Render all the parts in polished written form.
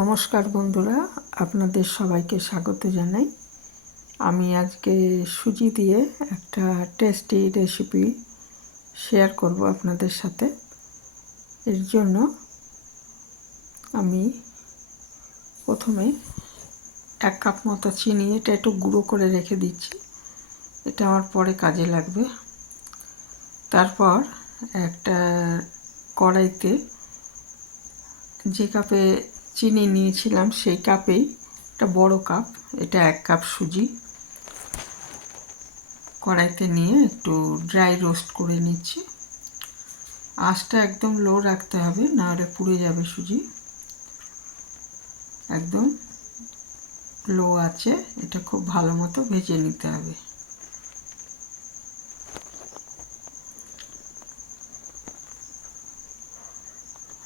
নমস্কার বন্ধুরা, আপনাদের সবাইকে স্বাগত জানাই। আমি আজকে সুজি দিয়ে একটা টেস্টি রেসিপি শেয়ার করব আপনাদের সাথে। এর জন্য আমি প্রথমে 1 কাপ মতো চিনি এটা একটু গুঁড়ো করে রেখে দিচ্ছি, এটা আমার পরে কাজে লাগবে। তারপর একটা কড়াইতে যে কাপে চিনি নিয়েছিলাম সেই কাপেই একটা বড় কাপ, এটা 1 কাপ সুজি কড়াইতে নিয়ে একটু ড্রাই রোস্ট করে নিচ্ছি। আঁচটা একদম লো রাখতে হবে, নাহলে পুড়ে যাবে সুজি। একদম লো আছে, এটা খুব ভালো মতো ভেজে নিতে হবে।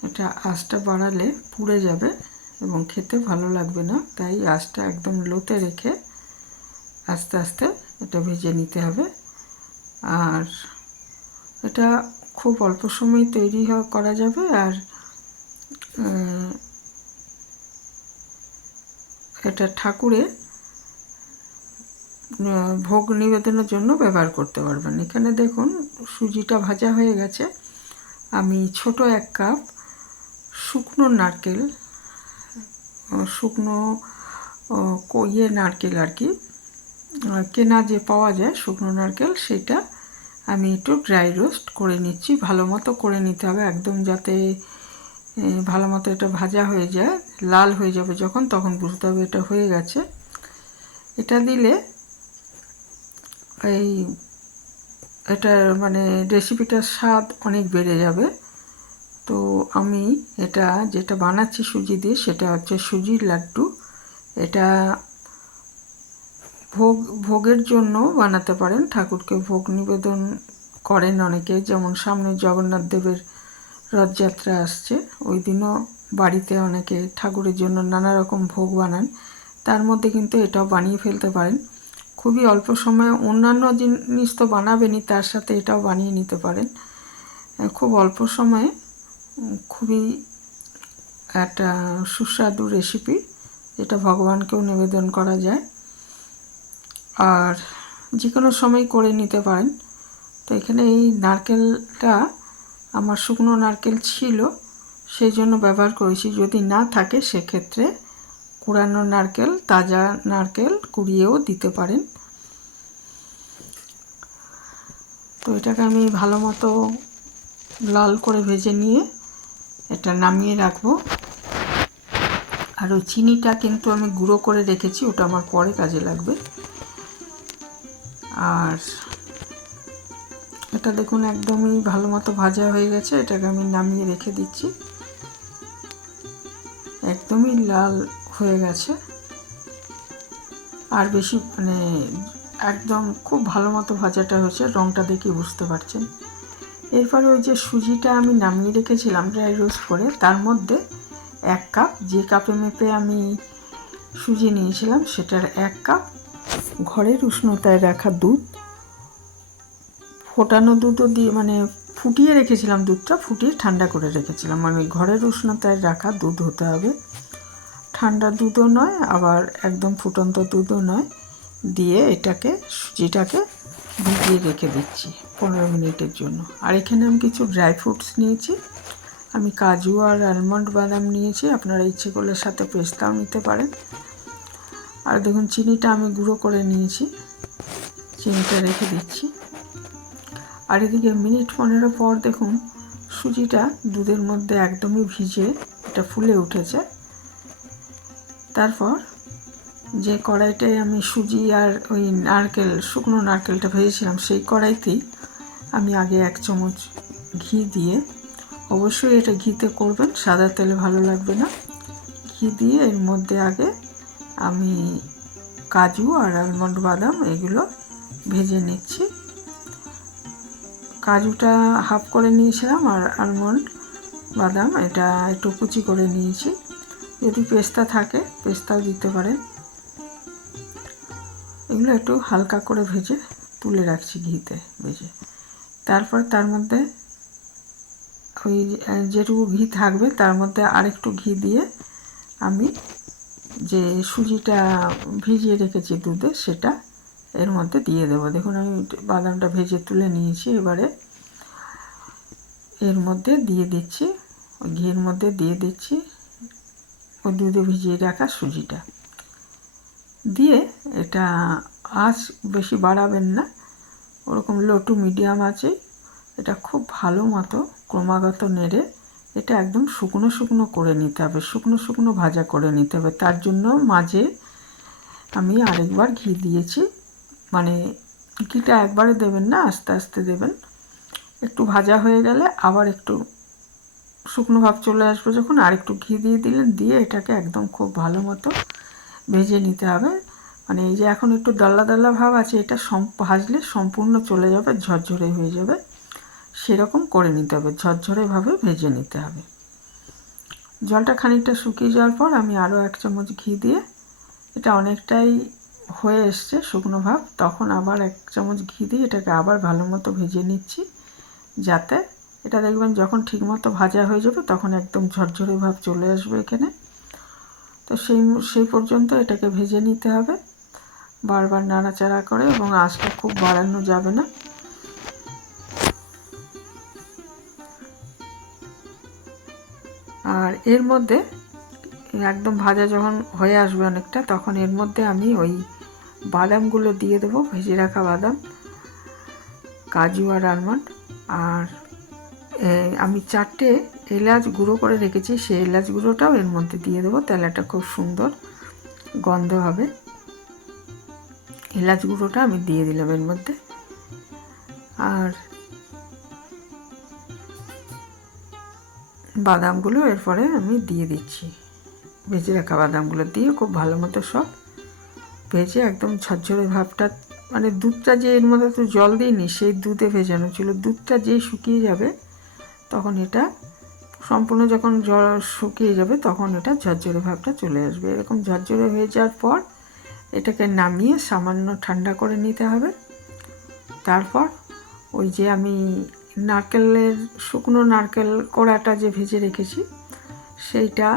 এটা আঁচটা বাড়ালে পুড়ে যাবে এবং খেতে ভালো লাগবে না, তাই আঁচটা একদম লোতে রেখে আস্তে আস্তে এটা ভেজে নিতে হবে। আর এটা খুব অল্প সময় তৈরি করা যাবে, আর এটা ঠাকুরে ভোগ নিবেদনের জন্য ব্যবহার করতে পারবেন। এখানে দেখুন সুজিটা ভাজা হয়ে গেছে। আমি ছোট 1 কাপ শুকনো নারকেল, শুকনো নারকেল আর কি, কেনা যে পাওয়া যায় শুকনো নারকেল, সেটা আমি একটু ড্রাই রোস্ট করে নিচ্ছি। ভালো মতো করে নিতে হবে একদম, যাতে ভালো মতো এটা ভাজা হয়ে যায়। লাল হয়ে যাবে যখন, তখন বুঝতে হবে এটা হয়ে গেছে। এটা দিলে এটা মানে রেসিপিটার স্বাদ অনেক বেড়ে যাবে। তো আমি এটা যেটা বানাচ্ছি সুজি দিয়ে, সেটা হচ্ছে সুজির লাড্ডু। এটা ভোগের জন্য বানাতে পারেন, ঠাকুরকে ভোগ নিবেদন করেন অনেকে, যেমন সামনে জগন্নাথ দেবের রথযাত্রা আসছে, ওই দিনও বাড়িতে অনেকে ঠাকুরের জন্য নানা রকম ভোগ বানান। তার মধ্যে কিন্তু এটাও বানিয়ে ফেলতে পারেন খুবই অল্প সময়ে। অন্যান্য জিনিস তো বানাবেনই, তার সাথে এটাও বানিয়ে নিতে পারেন খুব অল্প সময়ে। খুবই একটা সুস্বাদু রেসিপি, যেটা ভগবানকেও নিবেদন করা যায়, আর যে কোনো সময় করে নিতে পারেন। তো এখানে এই নারকেলটা আমার শুকনো নারকেল ছিল, সেই জন্য ব্যবহার করেছি। যদি না থাকে সেক্ষেত্রে কুড়ানো নারকেল, তাজা নারকেল কুড়িয়েও দিতে পারেন। তো এটাকে আমি ভালো মতো লাল করে ভেজে নিয়ে এটা নামিয়ে রাখবো। আর ওই চিনিটা কিন্তু আমি গুঁড়ো করে রেখেছি, ওটা আমার পরে কাজে লাগবে। আর এটা দেখুন একদমই ভালো মতো ভাজা হয়ে গেছে, এটাকে আমি নামিয়ে রেখে দিচ্ছি। একদমই লাল হয়ে গেছে, আর বেশি একদম খুব ভালো মতো ভাজাটা হয়েছে, রঙটা দেখে বুঝতে পারছেন। এরপরে ওই যে সুজিটা আমি নামিয়ে রেখেছিলাম ড্রাই রোস্ট করে, তার মধ্যে 1 কাপ, যে কাপে মেপে আমি সুজি নিয়েছিলাম সেটার 1 কাপ ঘরের উষ্ণতায় রাখা দুধ, ফোটানো দুধও দিয়ে ফুটিয়ে রেখেছিলাম, দুধটা ফুটিয়ে ঠান্ডা করে রেখেছিলাম। ঘরের উষ্ণতায় রাখা দুধ হতে হবে, ঠান্ডা দুধও নয় আবার একদম ফুটন্ত দুধও নয়। দিয়ে এটাকে সুজিটাকে ভিজিয়ে রেখে দিচ্ছি 15 মিনিটের জন্য। আর এখানে আমি কিছু ড্রাই ফ্রুটস নিয়েছি, আমি কাজু আর আলমন্ড বাদাম নিয়েছি, আপনারা ইচ্ছে করলে সাথে পেস্তাও নিতে পারেন। আর দেখুন চিনিটা আমি গুঁড়ো করে নিয়েছি, চিনিটা রেখে দিচ্ছি। আর এদিকে মিনিট 15 পর দেখুন সুজিটা দুধের মধ্যে একদমই ভিজে এটা ফুলে উঠেছে। তারপর যে কড়াইটায় আমি সুজি আর ওই নারকেল, শুকনো নারকেলটা ভেজেছিলাম, সেই কড়াইতেই আমি আগে 1 চামচ ঘি দিয়ে, অবশ্যই এটা ঘিতে করবেন, সাদা তেলে ভালো লাগবে না, ঘি দিয়ে এর মধ্যে আগে আমি কাজু আর আলমন্ড বাদাম এগুলো ভেজে নিচ্ছি। কাজুটা হাফ করে নিয়েছিলাম, আর আলমন্ড বাদাম এটা একটু কুচি করে নিয়েছি। যদি পেস্তা থাকে পেস্তাও দিতে পারেন। এগুলো একটু হালকা করে ভেজে তুলে রাখছি ঘিতে ভেজে। তারপর তার মধ্যে ওই যেটুকু ঘি থাকবে তার মধ্যে আরেকটু ঘি দিয়ে আমি যে সুজিটা ভিজিয়ে রেখেছি দুধে সেটা এর মধ্যে দিয়ে দেবো। দেখুন আমি বাদামটা ভেজে তুলে নিয়েছি, এবারে এর মধ্যে দিয়ে দিচ্ছি, ওই ঘিয়ের মধ্যে দিয়ে দিচ্ছি ওই দুধে ভিজিয়ে রাখা সুজিটা দিয়ে। এটা আঁচ বেশি বাড়াবেন না, ওরকম লো টু মিডিয়াম আছে। এটা খুব ভালো মতো ক্রমাগত নেড়ে এটা একদম শুকনো শুকনো করে নিতে হবে, শুকনো শুকনো ভাজা করে নিতে হবে। তার জন্য মাঝে আমি আরেকবার ঘি দিয়েছি, মানে ঘিটা একবারে দেবেন না, আস্তে আস্তে দেবেন। একটু ভাজা হয়ে গেলে আবার একটু শুকনো ভাব চলে আসবে যখন, আর একটু ঘি দিয়ে দিলেন, দিয়ে এটাকে একদম খুব ভালো মতো ভেজে নিতে হবে। মানে এই যে এখন একটু দলা দলা ভাব আছে, এটা ভাজলে সম্পূর্ণ চলে যাবে, ঝরঝরে হয়ে যাবে, সেরকম করে নিতে হবে, ঝরঝরেভাবে ভেজে নিতে হবে। জলটা খানিকটা শুকিয়ে যাওয়ার পর আমি আরও 1 চামচ ঘি দিয়ে, এটা অনেকটাই হয়ে এসছে শুকনো ভাব, তখন আবার 1 চামচ ঘি দিয়ে এটাকে আবার ভালো মতো ভেজে নিচ্ছি, যাতে এটা দেখবেন যখন ঠিকমতো ভাজা হয়ে যাবে তখন একদম ঝরঝরে ভাব চলে আসবে এখানে। তো সেই পর্যন্ত এটাকে ভেজে নিতে হবে বারবার নাড়াচাড়া করে, এবং আঁচটা খুব বাড়ানো যাবে না। আর এর মধ্যে একদম ভাজা যখন হয়ে আসবে অনেকটা, তখন এর মধ্যে আমি ওই বাদামগুলো দিয়ে দেবো, ভেজে রাখা বাদাম, কাজু আর আলমন্ড। আর আমি 4টে এলাচ গুঁড়ো করে রেখেছি, সেই এলাচ গুঁড়োটাও এর মধ্যে দিয়ে দেবো, তাহলে একটা খুব সুন্দর গন্ধ হবে। এলাচ গুঁড়োটা আমি দিয়ে দিলাম এর মধ্যে। আর বাদামগুলো এরপরে আমি দিয়ে দিচ্ছি, ভেজে রাখা বাদামগুলো দিয়ে খুব ভালো মতো সব ভেজে একদম ঝরঝরে ভাবটা, মানে দুধটা যে এর মধ্যে তো জল দিইনি, সেই দুধে ভেজানো ছিল, দুধটা যেই শুকিয়ে যাবে তখন এটা সম্পূর্ণ যখন জল শুকিয়ে যাবে তখন এটা ঝরঝরে ভাবটা চলে আসবে। এরকম ঝরঝরে হয়ে যাওয়ার পর এটাকে নামিয়ে সামান্য ঠান্ডা করে নিতে হবে। তারপর ওই যে আমি শুকনো নারকেল কোড়াটা যে ভেজে রেখেছি সেইটা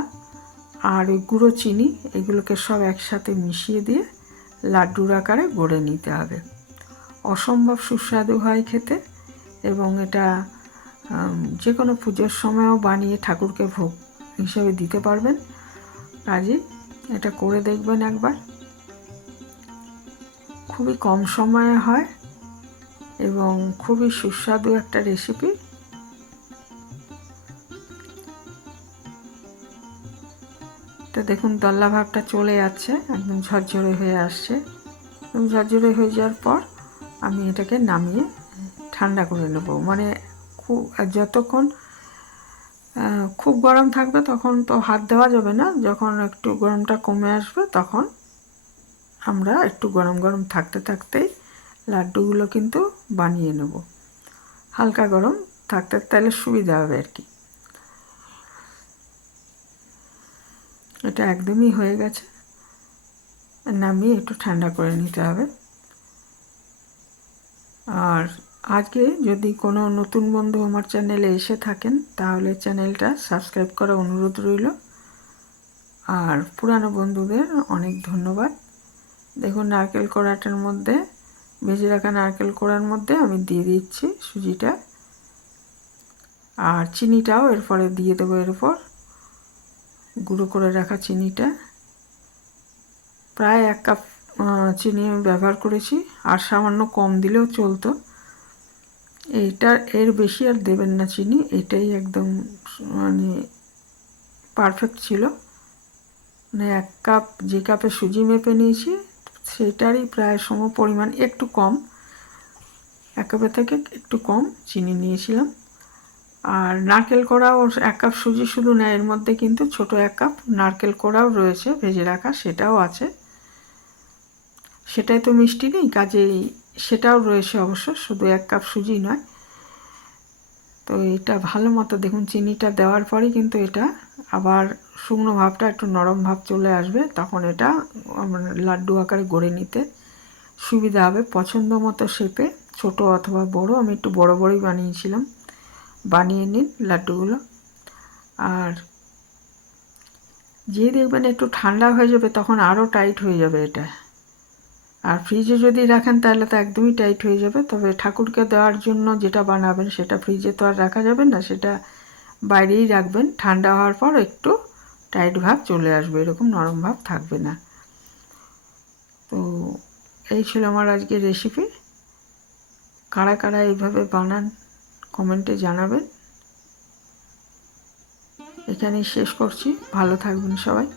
আর ওই গুঁড়ো চিনি, এগুলোকে সব একসাথে মিশিয়ে দিয়ে লাড্ডুর আকারে গড়ে নিতে হবে। অসম্ভব সুস্বাদু হয় খেতে, এবং এটা যে কোনো পুজোর সময়ও বানিয়ে ঠাকুরকে ভোগ হিসেবে দিতে পারবেন। কাজেই এটা করে দেখবেন একবার, খুবই কম সময়ে হয় এবং খুবই সুস্বাদু একটা রেসিপি। তো দেখুন দল্লা ভাবটা চলে যাচ্ছে, একদম ঝরঝরে হয়ে আসছে, এবং ঝরঝরে হয়ে যাওয়ার পর আমি এটাকে নামিয়ে ঠান্ডা করে নেব। মানে যতক্ষণ খুব গরম থাকবে তখন তো হাত দেওয়া যাবে না, যখন একটু গরমটা কমে আসবে তখন আমরা একটু গরম গরম থাকতে থাকতেই লাড্ডুগুলো কিন্তু বানিয়ে নেব, হালকা গরম থাকতে, তাহলে সুবিধা হবে আর কি। এটা একদমই হয়ে গেছে, নামিয়ে একটু ঠান্ডা করে নিতে হবে। আর আজকে যদি কোনো নতুন বন্ধু আমার চ্যানেলে এসে থাকেন তাহলে চ্যানেলটা সাবস্ক্রাইব করার অনুরোধ রইল, আর পুরানো বন্ধুদের অনেক ধন্যবাদ। দেখুন নারকেল কোড়াটার মধ্যে, ভেজে রাখা নারকেল কোড়ার মধ্যে আমি দিয়ে দিচ্ছি সুজিটা, আর চিনিটাও এরপরে দিয়ে দেবো, এরপর গুঁড়ো করে রাখা চিনিটা, প্রায় 1 কাপ চিনি আমি ব্যবহার করেছি, আর সামান্য কম দিলেও চলতো। এর বেশি আর দেবেন না চিনি, এটাই একদম মানে পারফেক্ট ছিল। মানে 1 কাপ, যে কাপে সুজি মেপে নিয়েছি সেটারই প্রায় সম পরিমাণ, একটু কম, 1 কাপের থেকে একটু কম চিনি নিয়েছিলাম। আর নারকেল কোড়াও 1 কাপ সুজি শুধু না, এর মধ্যে কিন্তু ছোট 1 কাপ নারকেল কোড়াও রয়েছে ভেজে রাখা, সেটাও আছে, সেটাই তো মিষ্টি নেই, কাজেই সেটাও রয়েছে অবশ্য, শুধু 1 কাপ সুজি নয়। তো এটা ভালো মতো দেখুন চিনিটা দেওয়ার পরেই কিন্তু এটা আবার শুকনো ভাবটা একটু নরম ভাব চলে আসবে, তখন এটা লাড্ডু আকারে গড়ে নিতে সুবিধা হবে। পছন্দ মতো শেপে, ছোট অথবা বড়, আমি একটু বড় বড়ই বানিয়েছিলাম, বানিয়ে নিন লাড্ডুগুলো। আর যে দেখবেন একটু ঠান্ডা হয়ে যাবে তখন আরও টাইট হয়ে যাবে এটা। আর ফ্রিজে যদি রাখেন তাহলে তো একদমই টাইট হয়ে যাবে। তবে ঠাকুরকে দেওয়ার জন্য যেটা বানাবেন সেটা ফ্রিজে তো আর রাখা যাবে না, সেটা বাইরেই রাখবেন। ঠান্ডা হওয়ার পর একটু টাইট ভাব চলে আসবে, এরকম নরম ভাব থাকবে না। তো এই ছিল আমার আজকের রেসিপি। কারা কারা এইভাবে বানান কমেন্টে জানাবেন। এখানেই শেষ করছি। ভালো থাকবেন সবাই।